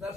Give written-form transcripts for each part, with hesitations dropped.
10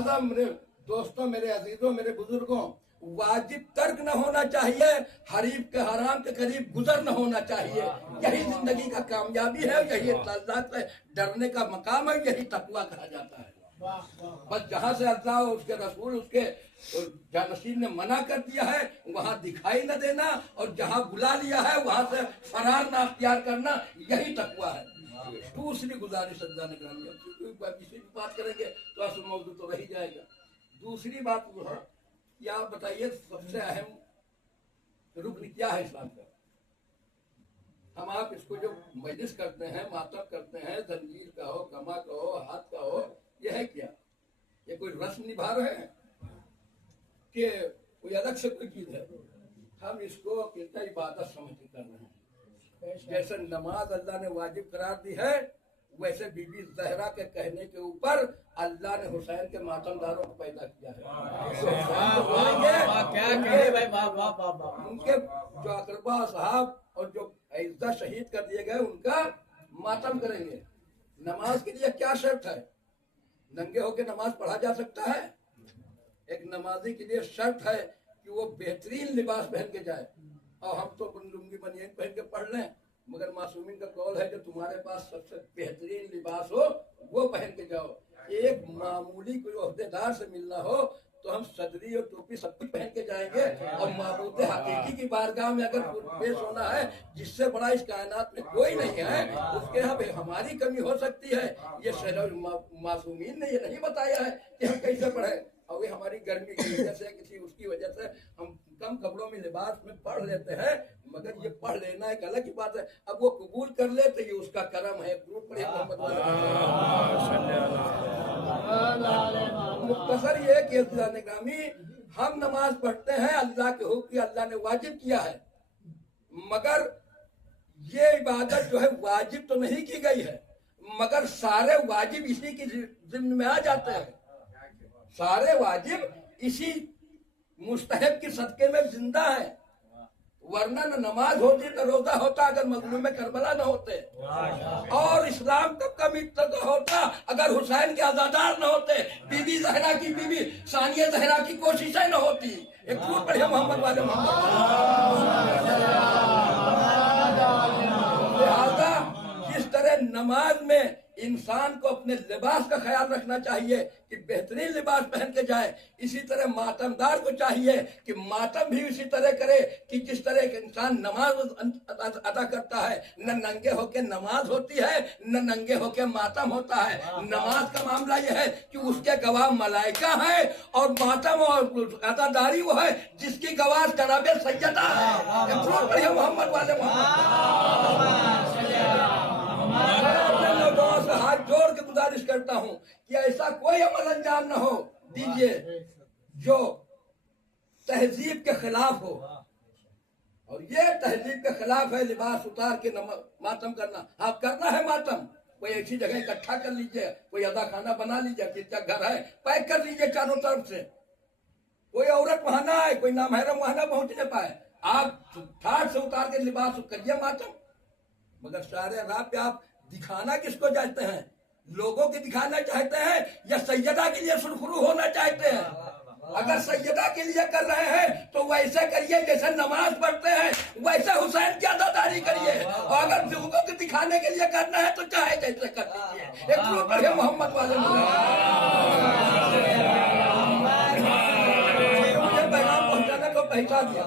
لہذا میرے دوستوں، میرے عزیزوں، میرے بزرگوں، واجب ترک نہ ہونا چاہیے، حریف کے حرام کے قریب گزر نہ ہونا چاہیے. یہی زندگی کا کامیابی ہے، یہی اللہ سے ڈرنے کا مقام ہے، یہی تقویٰ کہا جاتا ہے. بس جہاں سے اللہ اور اس کے رسول، اس کے جانشین نے منع کر دیا ہے وہاں دکھائی نہ دینا، اور جہاں بلا لیا ہے وہاں سے فرار نہ اختیار کرنا، یہی تقویٰ ہے. دوسری گزارش اللہ نے کسی بھی بات کریں گے تو اصل موضوع تو رہ جائے گا. دوسری بات وہ ہے کہ آپ بتائیے سب سے اہم رکن کیا ہے اسلام کا؟ ہم آپ اس کو جو مجلس کرتے ہیں، ماتم کرتے ہیں، زنجیر کا ہو، کما کا ہو، ہاتھ کا ہو، یہ ہے کیا؟ یہ کوئی رسم نبھا رہے ہیں کہ کوئی الگ سے کوئی چیز ہے؟ ہم اس کو کتنا عبادت سمجھ کے کر رہے ہیں. جیسے نماز اللہ نے واجب قرار دی ہے، ویسے بی بی زہرا کے کہنے کے اوپر اللہ نے حسین کے ماتم داروں کو پیدا کیا ہے. ان کے جو اقربا صاحب اور جو عزت شہید کر دیے گئے ان کا ماتم کریں گے. نماز کے لیے کیا شرط ہے؟ ننگے ہو کے نماز پڑھا جا سکتا ہے؟ ایک نمازی کے لیے شرط ہے کہ وہ بہترین لباس پہن کے جائے. اور ہم تو لنگی بنیان پہن کے پڑھ لیں، مگر معصومین کا قول ہے کہ تمہارے پاس سب سے بہترین لباس ہو وہ پہن کے جاؤ. ایک معمولی کوئی عہدے دار سے ملنا ہو تو ہم صدری اور ٹوپی سب کچھ پہن کے جائیں گے، اور معبود حقیقی کی بارگاہ میں اگر پیش ہونا ہے جس سے بڑا اس کائنات میں کوئی نہیں ہے، اس کے یہاں ہماری کمی ہو سکتی ہے. یہ شرع معصومین نے یہ نہیں بتایا ہے کہ ہم کیسے پڑھیں. اور یہ ہماری گرمی کی وجہ سے کسی اس کی وجہ سے ہم کم کپڑوں میں لباس میں پڑھ لیتے ہیں، مگر یہ پڑھ لینا ایک الگ ہی بات ہے. اب وہ قبول کر لے تو یہ اس کا کرم ہے. مختصر یہ کہ عزیزان گرامی، ہم نماز پڑھتے ہیں اللہ کے حکم کی اللہ نے واجب کیا ہے، مگر یہ عبادت جو ہے واجب تو نہیں کی گئی ہے، مگر سارے واجب اسی کی ضمن میں آ جاتے ہیں. سارے واجب اسی مستحب کی صدقے میں زندہ ہیں. ورنہ نہ نماز ہوتی نہ روزہ ہوتا اگر مظلوم کربلا نہ ہوتے، اور اسلام کب کا مبتدا ہوتا اگر حسین کے عزادار نہ ہوتے، بی بی زہرا کی بیوی ثانیہ زہرا کی کوششیں نہ ہوتی. ایک جھوٹ پڑھے محمد والے محمد. لہذا جس طرح نماز میں انسان کو اپنے لباس کا خیال رکھنا چاہیے کہ بہترین لباس پہن کے جائے، اسی طرح ماتم دار کو چاہیے کہ ماتم بھی اسی طرح کرے کہ جس طرح ایک انسان نماز ادا کرتا ہے. نہ ننگے ہو کے نماز ہوتی ہے، نہ ننگے ہو کے ماتم ہوتا ہے. نماز کا معاملہ یہ ہے کہ اس کے گواہ ملائکہ ہے، اور ماتم اور عزاداری وہ ہے جس کی گواہ جناب سیدہ ہے. محمد والے ہاتھ جوڑ کے گزارش کرتا ہوں کہ ایسا کوئی عمل انجام نہ ہو دیجیے جو تہذیب کے خلاف ہو. اور یہ تہذیب کے خلاف ہے لباس اتار کے ماتم کرنا. آپ کرنا ہے ماتم، کوئی ایسی جگہ اکٹھا کر لیجئے، کوئی ادا خانہ بنا لیجئے، جس کا گھر ہے پیک کر لیجئے چاروں طرف سے. کوئی عورت وہاں نہ آئے، کوئی نامحرم وہاں نہ پہنچنے پائے. آپ ٹھاٹ سے اتار کے لباس کریے ماتم. مگر سارے راہ پہ آپ دکھانا کس کو چاہتے ہیں؟ لوگوں کے دکھانا چاہتے ہیں یا سیدہ کے لیے سرخرو ہونا چاہتے ہیں؟ اگر سیدہ کے لیے کر رہے ہیں تو ویسے کریے جیسے نماز پڑھتے ہیں، ویسے حسین کی عزاداری کریے. اور اگر لوگوں کے دکھانے کے لیے کرنا ہے تو چاہے جیسے کر لیجیے. ایک ضرور پڑھے محمد والے. مجھے پیغام پہنچانے کو پہنچا دیا.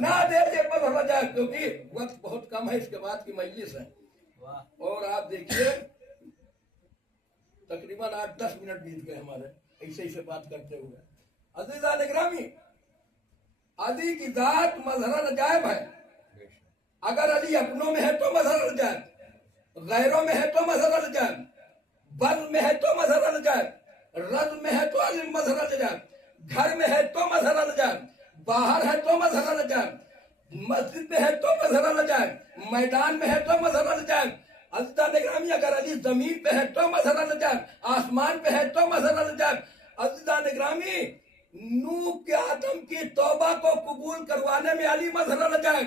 نہ دیر یہ پر ہو جائے کیونکہ وقت بہت کم ہے، اس کے بعد کی مجلس ہے. اور آپ دیکھیے تقریباً 8-10 منٹ بیت گئے ہمارے ایسے بات کرتے ہوئے. عزیزان گرامی، علی کی ذات مظہر العجائب ہے. اگر علی اپنوں میں ہے تو مظہر العجائب، غیروں میں ہے تو مظہر العجائب، بل میں ہے تو مظہر العجائب، رز میں ہے تو مظہر العجائب، گھر میں ہے تو مظہر العجائب، باہر ہے تو مظہر العجائب، مسجد میں ہے تو مظہر العجائب، میدان میں ہے تو مظہر العجائب. عزیزان گرامی، اگر علی زمین پہ ہے تو مظہر العجائب، آسمان پہ ہے تو مظہر العجائب. عزیزان گرامی، نوح کے آدم کی توبہ کو قبول کروانے میں علی مظہر العجائب،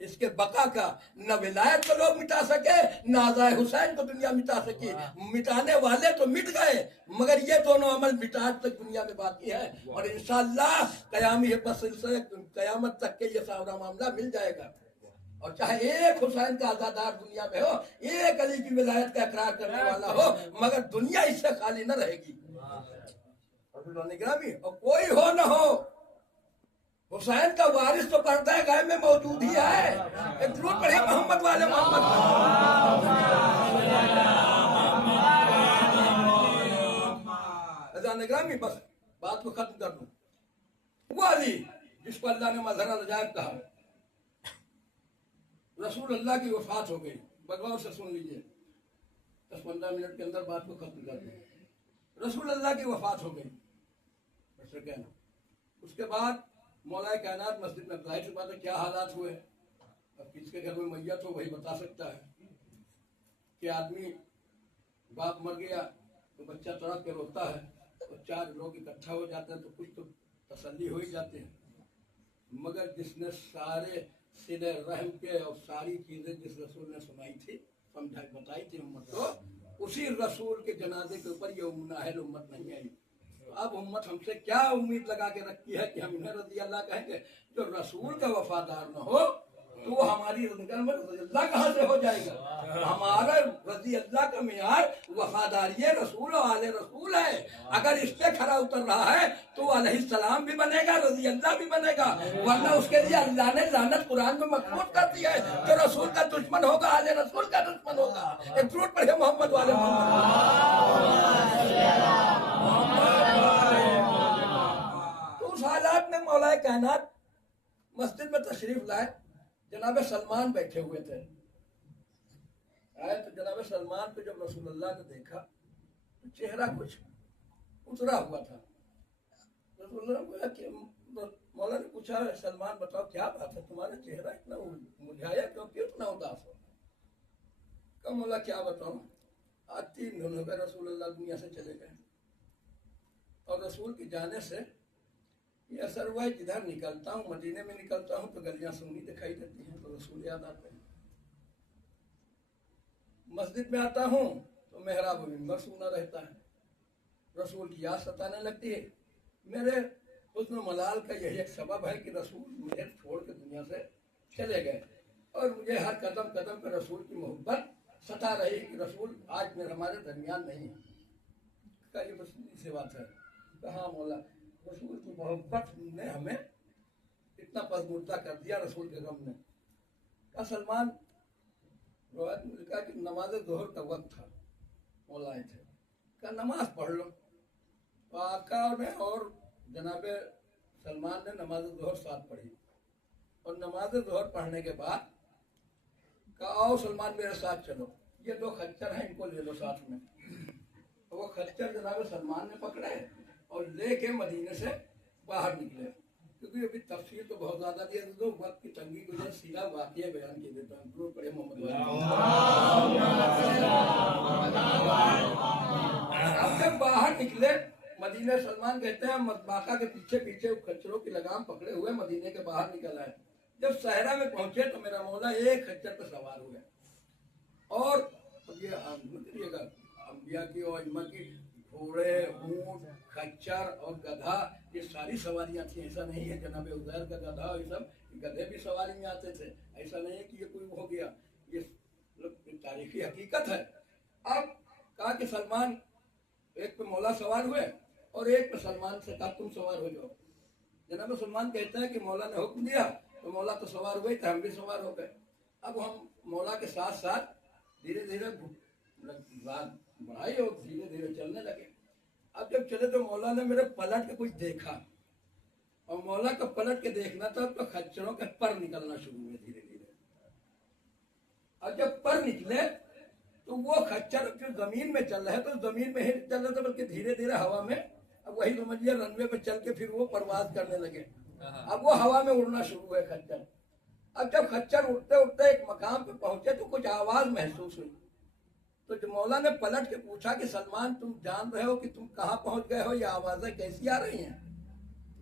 اس کے بقا کا نہ ولایت کو لوگ مٹا سکے نہ عزائے حسین کو دنیا مٹا سکی. مٹانے والے تو مٹ گئے مگر یہ دونوں عمل مٹاٹ تک دنیا میں باقی ہے اور انشاءاللہ قیامی بسل سے قیامت تک کے یہ سارا معاملہ مل جائے گا. اور چاہے ایک حسین کا عزادار دنیا میں ہو, ایک علی کی ولایت کا اقرار کرنے والا ہو, مگر دنیا اس سے خالی نہ رہے گی. اور کوئی ہو نہ ہو, حسین کا وارث تو پردہ غیب میں موجود ہی ہے. درود پڑھے محمد والے محمد. نگرامی بس بات کو ختم کر دوں. وہ علی جس کو اللہ نے مظہر العجائب کہا, رسول اللہ کی وفات ہو گئی. بغور سے سن لیجئے, 10-15 منٹ کے اندر بات کو ختم کر دیں. رسول اللہ کی وفات ہو گئی, ایسا کہنا. اس کے بعد مولا کائنات مسجد میں, ظاہر سی بات ہے کیا حالات ہوئے. اب کس کے گھر میں میت ہو وہی بتا سکتا ہے کہ آدمی باپ مر گیا تو بچہ تڑپ کے روتا ہے, اور 4 لوگ اکٹھا ہو جاتے ہیں تو کچھ تو تسلی ہو ہی جاتے ہیں. مگر جس نے سارے صلہ رحم کے اور ساری چیزیں جس رسول نے سنائی تھی, سمجھائی بتائی تھی امت کو, اسی رسول کے جنازے کے اوپر یہ نااہل امت نہیں آئی. اب امت ہم سے کیا امید لگا کے رکھی ہے کہ ہم انہیں رضی اللہ کہیں گے؟ جو رسول کا وفادار نہ ہو تو وہ ہماری رضی اللہ کہاں سے ہو جائے گا؟ ہمارا رضی اللہ کا معیار وفاداری رسول و آل رسول ہے. اگر اس پہ کھرا اتر رہا ہے تو علیہ السلام بھی بنے گا, رضی اللہ بھی بنے گا, ورنہ اس کے لیے اللہ نے لعنت قرآن میں مقبول کر دی ہے. جو رسول کا دشمن ہوگا آل رسول کا دشمن ہوگا. ایک درود پڑھے محمد والے محمد. تو اس حالات میں مولا کائنات مسجد میں تشریف لائے. جناب سلمان بیٹھے ہوئے تھے. آئے تو جناب سلمان کو جب رسول اللہ نے دیکھا تو چہرہ کچھ اترا ہوا تھا. رسول اللہ نے بولا کہ مولا نے پوچھا, سلمان بتاؤ کیا بات ہے, تمہارا چہرہ اتنا مرجھایا کیوں اتنا اداس ہو؟ کہ مولا کیا بتاؤں, آج 3 دن ہو گئے رسول اللہ دنیا سے چلے گئے, اور رسول کی جانے سے یہ اثر ہوا ہے جدھر نکلتا ہوں, مدینے میں نکلتا ہوں تو گلیاں سونی دکھائی دیتی ہیں تو رسول یاد آتے ہیں. مسجد میں آتا ہوں تو محراب و منبر سونا رہتا ہے, رسول کی یاد ستانے لگتی ہے. میرے حسن و ملال کا یہی ایک سبب ہے کہ رسول مجھے چھوڑ کے دنیا سے چلے گئے, اور مجھے ہر قدم قدم پہ رسول کی محبت ستا رہی ہے کہ رسول آج میرے ہمارے درمیان نہیں ہے. کہ یہ بس سی بات ہے. کہاں مولا, رسول کی محبت نے ہمیں اتنا پذمردہ کر دیا رسول کے غم نے. کہا سلمان, روایت میں لکھا کہ نماز ظہر کا وقت تھا, مولا آئے تھے. کہا نماز پڑھ لو. تو آقا نے اور جناب سلمان نے نماز ظہر ساتھ پڑھی, اور نماز ظہر پڑھنے کے بعد کہا آؤ سلمان میرے ساتھ چلو, یہ 2 خچر ہیں ان کو لے لو ساتھ میں. وہ خچر جناب سلمان نے پکڑے اور لے کے مدینے سے باہر نکلے. کیونکہ ابھی تفصیل تو بہت زیادہ دی ہے, تو وقت کی تنگی کو جو سیدھا واقعہ بیان کر دیتا ہوں. درود پڑھے محمد اب جب باہر نکلے مدینے, سلمان کہتے ہیں مصباح کے پیچھے پیچھے خچروں کی لگام پکڑے ہوئے مدینے کے باہر نکل آئے. جب صحرا میں پہنچے تو میرا مولا ایک خچر پہ سوار ہوئے, اور یہ کریے گا انبیاء کی اور ائمہ کی گھوڑے, اونٹ, خچر اور گدھا یہ ساری سواریاں تھیں. ایسا نہیں ہے جناب عزیر کا گدھا اور یہ سب گدھے بھی سواری میں آتے تھے. ایسا نہیں ہے کہ یہ کوئی ہو گیا, یہ تاریخی حقیقت ہے. اب کہا کہ سلمان, ایک پہ مولا سوار ہوئے اور ایک پہ سلمان سے کہا تم سوار ہو جاؤ. جناب سلمان کہتے ہیں کہ مولا نے حکم دیا تو مولا تو سوار ہوئے تھے, ہم بھی سوار ہو گئے. اب ہم مولا کے ساتھ ساتھ دھیرے دھیرے بات بڑھائی اور دھیرے دھیرے چلنے لگے. اب جب چلے تو مولا نے میرے پلٹ کے کچھ دیکھا, اور مولا کا پلٹ کے دیکھنا تھا تو خچروں کے پر نکلنا شروع ہوئے دھیرے دھیرے. اور جب پر نکلے تو وہ خچر جو زمین میں چل رہے تو زمین میں ہی چل رہے تھے بلکہ دھیرے دھیرے ہوا میں, اب وہی سمجھیے رنوے پہ چل کے پھر وہ پرواز کرنے لگے. اب وہ ہوا میں اڑنا شروع ہوئے خچر. اب جب خچر اڑتے اڑتے ایک مقام پہ پہنچے تو کچھ آواز محسوس ہوئی. تو جو مولا نے پلٹ کے پوچھا کہ سلمان تم جان رہے ہو کہ تم کہاں پہنچ گئے ہو, یہ آوازیں کیسی آ رہی ہیں؟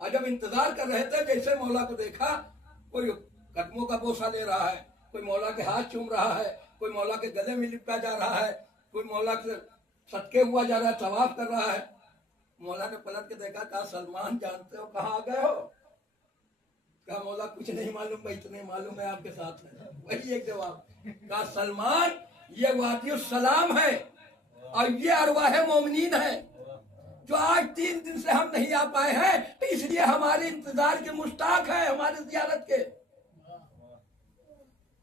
اور جب انتظار کر رہے تھے جیسے مولا کو دیکھا کوئی قدموں کا بوسہ لے رہا ہے, کوئی مولا کے ہاتھ چوم رہا ہے, کوئی مولا کے گلے میں لپٹا جا رہا ہے, کوئی مولا کے صدقے ہوا جا رہا ہے, طواف کر رہا ہے. مولا نے پلٹ کے دیکھا, کہا سلمان جانتے ہو کہاں آ گئے ہو؟ کہا مولا کچھ نہیں معلوم بھائی, اتنے معلوم ہے آپ کے ساتھ ہے. وہی ایک جواب. کہا سلمان یہ وادی السلام ہے اور یہ ارواح مومنین ہے جو آج 3 دن سے ہم نہیں آ پائے ہیں, تو اس لیے ہمارے انتظار کے مشتاق ہیں ہماری زیارت کے.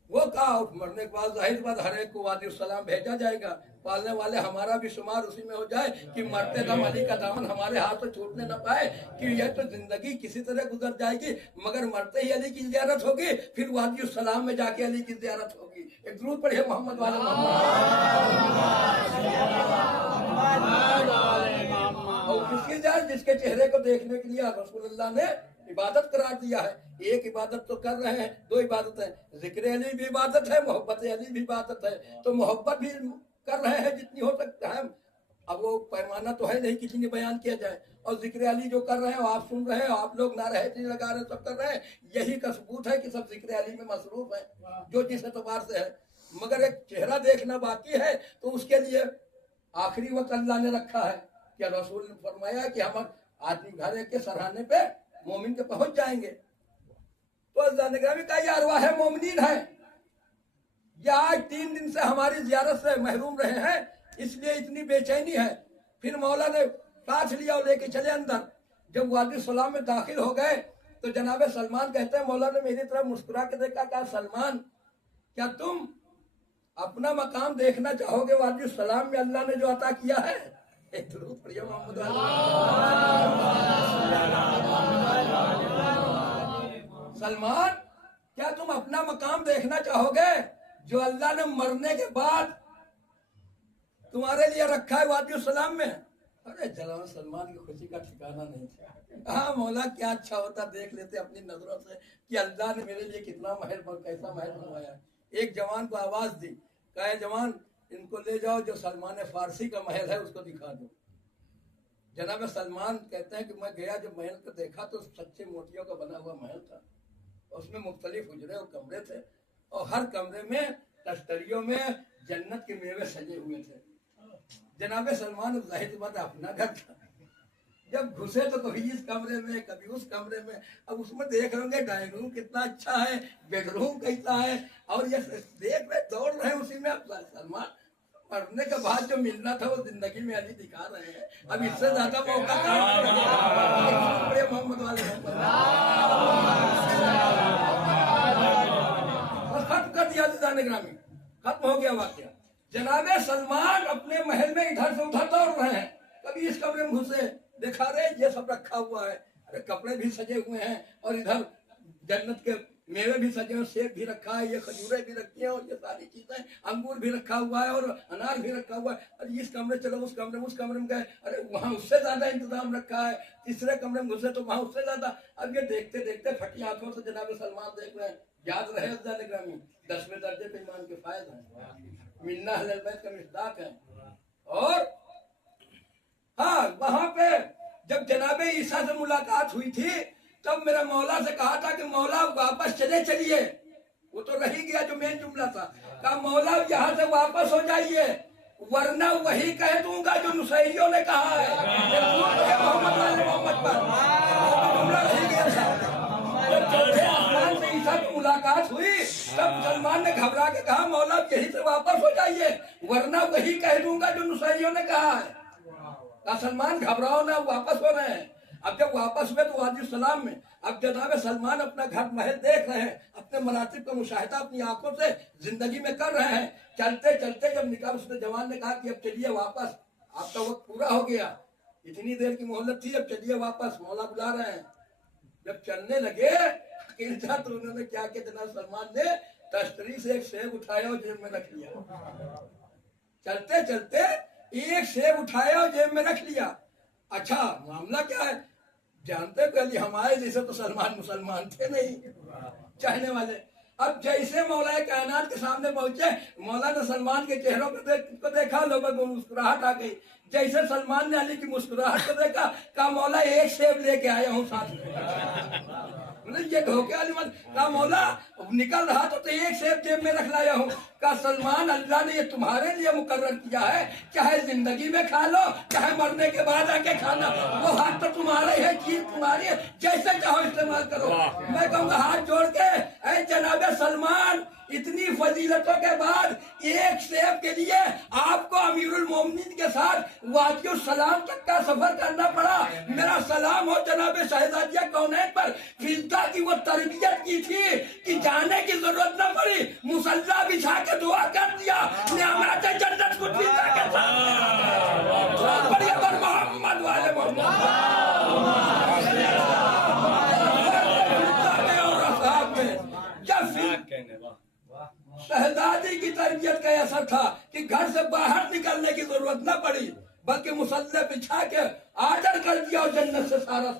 وہ کہا مرنے کے بعد ظاہر بات ہر ایک کو وادی السلام بھیجا جائے گا, پالنے والے ہمارا بھی شمار اسی میں ہو جائے کہ مرتے دم علی کا دامن ہمارے ہاتھ سے چھوٹنے نہ پائے, کہ یہ تو زندگی کسی طرح گزر جائے گی مگر مرتے ہی علی کی زیارت ہوگی, پھر وادی السلام میں جا کے علی کی زیارت ہوگی. ایک درود پڑھیے محمد والے اور کس کی زیارت؟ جس کے چہرے کو دیکھنے کے لیے رسول اللہ نے عبادت قرار دیا ہے. ایک عبادت تو کر رہے ہیں, 2 عبادتیں, ذکر علی بھی عبادت ہے, محبت علی بھی عبادت ہے, تو محبت بھی کر رہے ہیں جتنی ہو سکتا ہے. اب وہ پیمانہ تو ہے نہیں کسی نے بیان کیا جائے, اور ذکر علی جو کر رہے ہیں آپ سن رہے ہیں, آپ لوگ نعرہ حیدری لگا رہے ہیں, سب کر رہے ہیں, یہی کا ثبوت ہے کہ سب ذکر علی میں مصروف ہیں جو جس اعتبار سے ہے. مگر ایک چہرہ دیکھنا باقی ہے, تو اس کے لیے آخری وقت اللہ نے رکھا ہے. کیا رسول نے فرمایا کہ ہم آدمی گھر کے سرحانے پہ مومن کے پہنچ جائیں گے, تو اللہ نے کہا یہ ارواح مومنین ہے, یہ آج 3 دن سے ہماری زیارت سے محروم رہے ہیں, اس لیے اتنی بے چینی ہے. پھر مولا نے ساتھ لیا اور لے کے چلے اندر. جب وادی السلام میں داخل ہو گئے تو جناب سلمان کہتے ہیں مولا نے میری طرف مسکرا کے دیکھا, کہا سلمان کیا تم اپنا مقام دیکھنا چاہو گے وادی السلام میں اللہ نے جو عطا کیا ہے؟ ایک درود پڑھیے محمد سلمان کیا تم اپنا مقام دیکھنا چاہو گے جو اللہ نے مرنے کے بعد تمہارے لیے رکھا ہے وادی السلام میں؟ ارے جناب سلمان کی خوشی کا ٹھکانہ نہیں تھا. ہاں مولا کیا اچھا ہوتا دیکھ لیتے اپنی نظروں سے کہ اللہ نے میرے لیے کتنا محل کیسا محل بنوایا. ایک جوان کو آواز دی, کہا جوان ان کو لے جاؤ جو سلمان فارسی کا محل ہے اس کو دکھا دو. جناب سلمان کہتے ہیں کہ میں گیا جب محل کو دیکھا تو سچے موتیوں کا بنا ہوا محل تھا, اس میں مختلف حجرے اور کمرے تھے, اور ہر کمرے میں تشتریوں میں جنت کے میوے سجے ہوئے تھے. جناب سلمان ظاہر بات اپنا گھر تھا, جب گھسے تو کبھی اس کمرے میں کبھی اس کمرے میں. اب اس میں دیکھ رہے ہیں ڈائننگ روم کتنا اچھا ہے, بیڈ روم کیسا ہے, اور یہ دیکھ رہے دوڑ رہے ہیں اسی میں. اب سلمان مرنے کے بعد جو ملنا تھا وہ زندگی میں علی دکھا رہے ہیں. اب اس سے زیادہ موقع محمد والے ختم کر دیا جانے گرامی, ختم ہو گیا واقعہ. جناب سلمان اپنے محل میں ادھر سے ادھر دوڑ رہے ہیں, کبھی اس کمرے میں گھسے, دیکھا رہے یہ سب رکھا ہوا ہے, ارے کپڑے بھی سجے ہوئے ہیں, اور ادھر جنت کے میوے بھی سجے ہیں, سیب بھی رکھا ہے, یہ کھجوریں بھی رکھی ہیں, اور یہ ساری چیزیں, انگور بھی رکھا ہوا ہے, اور انار بھی رکھا ہوا ہے. اور اس کمرے چلو اس کمرے میں گئے, ارے وہاں اس سے زیادہ انتظام رکھا ہے. تیسرے کمرے میں گھسے تو وہاں اس سے زیادہ. اب یہ دیکھتے دیکھتے پھٹی آنکھوں سے جناب سلمان دیکھ رہے ہیں. یاد رہے عزیزان گرامی 10ویں درجے پہ ایمان کے فائد ہیں, ملنا اہل بیت کا مصداق ہے. اور ہاں وہاں پہ جب جناب عیسیٰ سے ملاقات ہوئی تھی تب میرا مولا سے کہا تھا کہ مولا واپس چلیے. وہ تو رہی گیا جو مین جملہ تھا, کہا مولا یہاں سے واپس ہو جائیے ورنہ وہی کہہ دوں گا جو نصیریوں نے کہا ہے. محمد والے محمد پر جملہ رہی گیا تھا. جب چوتھے آسمان سے عیسیٰ کی ملاقات ہوئی تب سلمان نے گھبرا کے کہا مولا یہی سے واپس ہو جائیے ورنہ وہی کہہ دوں گا جو نصیریوں نے کہا ہے. کہا سلمان گھبراؤ نہ, واپس ہو رہے ہیں. اب جب واپس ہوئے تو وادی السلام میں اب جناب سلمان اپنا گھر محل دیکھ رہے ہیں, اپنے مراتب کا مشاہدہ اپنی آنکھوں سے زندگی میں کر رہے ہیں. چلتے چلتے جب نکلا اس نے جوان نے کہا کہ اب چلیے واپس, آپ کا وقت پورا ہو گیا, اتنی دیر کی مہلت تھی, اب چلیے واپس, مولا بلا رہے ہیں. جب چلنے لگے تو انہوں نے کیا کہ جناب سلمان نے تشتری سے ایک سیب اٹھایا اور جیب میں رکھ لیا. چلتے چلتے ایک سیب اٹھایا اور جیب میں رکھ لیا. اچھا معاملہ کیا ہے جانتے پہلے ہمارے جیسے تو سلمان مسلمان تھے نہیں, چاہنے والے. اب جیسے مولا کائنات کے سامنے پہنچے، مولانا سلمان کے چہروں کو دیکھا، لوگوں کو مسکراہٹ آ گئی. جیسے سلمان نے علی کی مسکراہٹ کو دیکھا، کہا مولا ایک سیب لے کے آیا ہوں ساتھ میں. یہ دھوکے والی مت. کہا مولا نکل رہا تو ایک سیب جیب میں رکھ لایا ہوں. کہا سلمان اللہ نے یہ تمہارے لیے مقرر کیا ہے، چاہے زندگی میں کھا لو چاہے مرنے کے بعد آ کے کھانا، وہ ہاتھ تو تمہارا ہی ہے، چیز تمہاری ہے، جیسے چاہو استعمال کرو. میں کہوں گا ہاتھ جوڑ کے، اے جناب سلمان، اتنی فضیلتوں کے بعد ایک سیب کے لیے آپ کو امیر المومنین کے ساتھ وادی السلام تک کا سفر کرنا پڑا. میرا سلام ہو جناب شہزادیہ کونین پر، فضا کی وہ تربیت کی تھی کہ جانے کی ضرورت نہ پڑی، مصلی بچھا کے دعا کر دیا، نعمت جنت کو فضا کے ساتھ پڑھیے پر محمد والے محمد شہزادی کی تربیت کا اثر تھا کہ گھر سے باہر نکلنے کی ضرورت نہ پڑی، بلکہ مسلح بچھا کے آرڈر کر دیا اور جنت سے سارا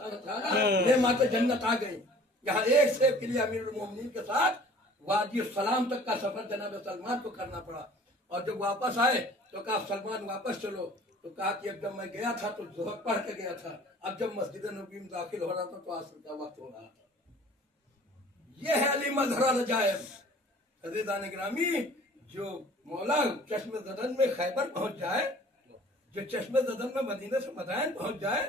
نعمت جنت آ گئی. یہاں ایک سیب کے لیے امیر المومنین کے ساتھ وادی السلام تک کا سفر جناب سلمان کو کرنا پڑا. اور جب واپس آئے تو کہا سلمان واپس چلو. تو کہا کہ اب جب میں گیا تھا تو ظہر پڑھ کے گیا تھا، اب جب مسجد نبوی میں داخل ہو رہا تھا تو عصر کا وقت ہو رہا تھا. یہ ہے علی مظہر العجائب. عزیزان گرامی، جو مولا چشم زدن میں خیبر پہنچ جائے، جو چشم زدن میں مدینہ سے مدائن پہنچ جائے،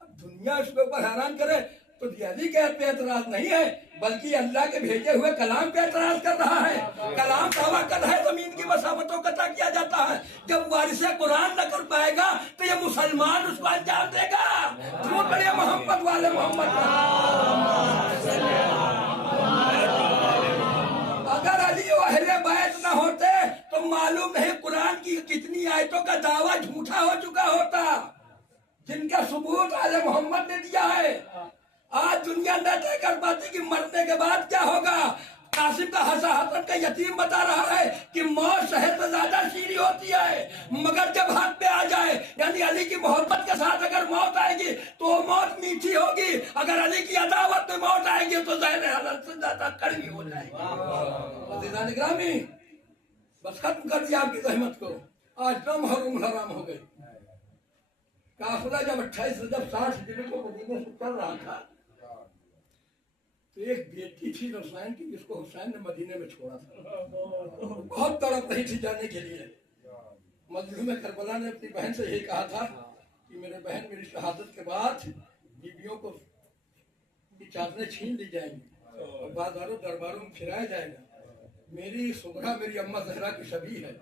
اب دنیا اس کے اوپر حیران کرے تو علی کے پہ اعتراض نہیں ہے، بلکہ اللہ کے بھیجے ہوئے کلام پہ اعتراض کر رہا ہے. کلام دعویٰ کر رہا ہے زمین کی مسافتوں کا عطا کیا جاتا ہے. جب وارث قرآن نہ کر پائے گا تو یہ مسلمان اس کو انجام دے گا. کیوں پڑھیے محمد والے محمد. اگر علی و اہل بیت نہ ہوتے تو معلوم نہیں قرآن کی کتنی آیتوں کا دعویٰ جھوٹا ہو چکا ہوتا، جن کا ثبوت آل محمد نے دیا ہے. آج دنیا نہ طے کر پاتی کہ مرنے کے بعد کیا ہوگا. قاسم کا حسن کا یتیم بتا رہا ہے کہ موت شہد سے زیادہ شیریں ہوتی ہے، مگر جب ہاتھ پہ آ جائے، یعنی علی کی محبت کے ساتھ اگر موت آئے گی تو وہ موت میٹھی ہوگی، اگر علی کی عداوت میں موت آئے گی تو زہر حلال سے زیادہ کڑوی ہو جائے گی. عزیزان گرامی، بس ختم کر دیا آپ کی زحمت کو. آج دم حرم حرام ہو گئے. قافلہ جب 28 رجب 60 ہجری کو مدینے سے چل رہا تھا تو ایک بیٹی تھی حسین کی، جس کو حسین نے مدینے میں چھوڑا تھا. بہت تڑپ رہی تھی جانے کے لیے. مظلوم کربلا نے اپنی بہن سے یہی کہا تھا کہ میرے بہن میری شہادت کے بعد بیویوں کو کی چادریں چھین لی جائیں گی اور بازاروں درباروں میں پھرایا جائے گا. میری سغرا میری اماں زہرا کی شبیہ ہے.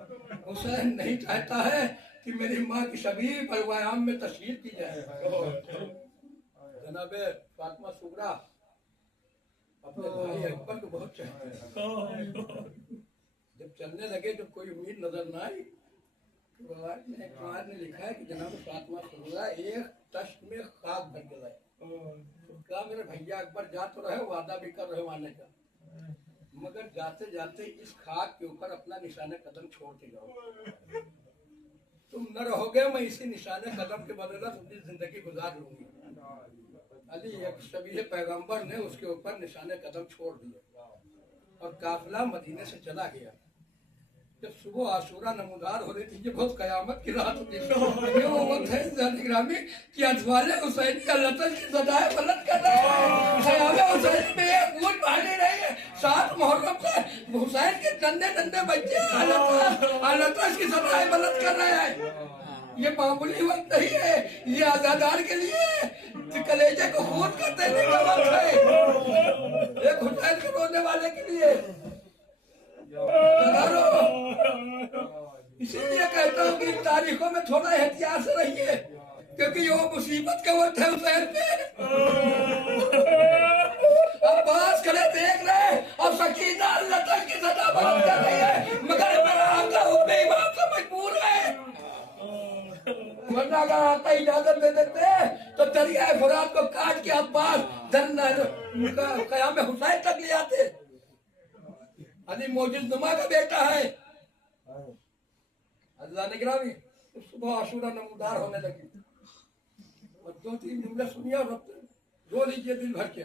حسین نہیں چاہتا ہے کہ میری ماں کی شبیہ بلوایام میں تشہیر کی جائے. جناب فاطمہ سغرا اپنے بھائی اکبر کو بہت چاہتے ہیں. جب چلنے لگے جب کوئی امید نظر نہ آئی تو اقبال نے لکھا ہے کہ جناب فاطمہ سغرا ایک تشت میں خاک بھر کے لائے. کہا میرے بھیا اکبر جا تو رہے، وعدہ بھی کر رہے آنے کا، مگر جاتے جاتے اس خاک کے اوپر اپنا نشان قدم چھوڑ کے جاؤ. تم نہ رہو گے، میں اسی نشان قدم کے بدلہ اپنی زندگی گزار لوں گی. علی ایک شبیہ پیغمبر نے اس کے اوپر نشان قدم چھوڑ دیا اور قافلہ مدینے سے چلا گیا. جب صبح عاشورہ نمودار ہو رہی تھی، یہ بہت قیامت کی رات ہوتی ہے. وہ وقت ہے ذاتی گرامی کہ اطفال حسین کا لطف کی صدائے بلند کر رہے ہیں. خیام حسین میں ایک اونٹ پانی نہیں ہے. 7 محرم سے حسین کے ننھے ننھے بچے لطف کی صدائے بلند کر رہے ہیں. یہ معمولی وقت نہیں ہے، یہ آزادار کے لیے کلیجے کو خون کر دینے کا وقت ہے. ایک حسین کے رونے والے کے لیے. اسی لیے کہتا ہوں کہ ان تاریخوں میں تھوڑا احتیاط سے رہیے، کیونکہ یہ مصیبت کا وقت ہے حسین پہ. عباس کھڑے دیکھ رہے اور سکینہ اللہ تعالیٰ کی صدا بلند کر رہی ہے، مگر میرا آقا حکم امام سے مجبور ہے. ورنہ اگر آقا اجازت دے دیتے تو دریائے فرات کو کاٹ کے عباس قیام حسین تک لے آتے. علی موجز نما کا بیٹا ہے. اللہ نگرامی صبح عاشورہ نمودار ہونے لگی اور 2-3 جملے سنیا اور رو لیجیے دل بھر کے.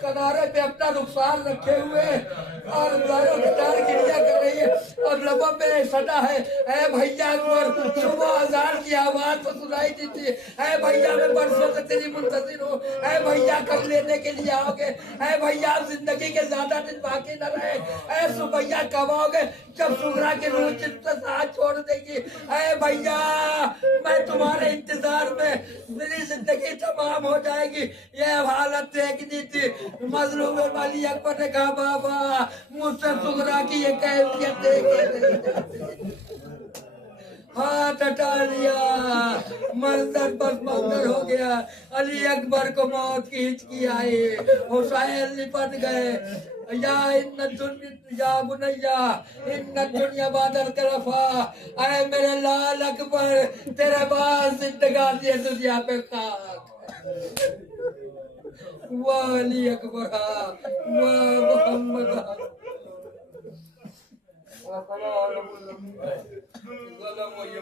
کنارے پہ اپنا رخسار رکھے ہوئے اور داروں کی دار گریا کر رہی ہے اور لبوں پہ سدا ہے اے بھیا اکبر صبح اذان کی آواز تو سنائی دیتی اے بھیا میں برسوں سے تیری منتظر ہوں اے بھیا کب لینے کے لیے آؤ گے اے بھیا زندگی کے زیادہ دن باقی نہ رہے اے سبھیا کب آؤ گے جب سغرا کی روح جس سے ساتھ چھوڑ دے گی اے بھیا میں تمہارے انتظار میں میری زندگی تمام ہو جائے گی یہ حالت دیکھنی تھی مظلوم والی اکبر نے کہا بابا مجھ سے سغرا کی یہ کیفیت دیکھے ہاتھ ہٹا لیا منظر بس منظر ہو گیا علی اکبر کو موت کی ہچکی آئی حسین لپٹ گئے یا بنیا ان الدنیا بعد الطرفا اے میرے لال اکبر تیرے بعد زندگانی ہے دنیا پہ خاک واہ علی اکبر واہ محمد ظلم و یہ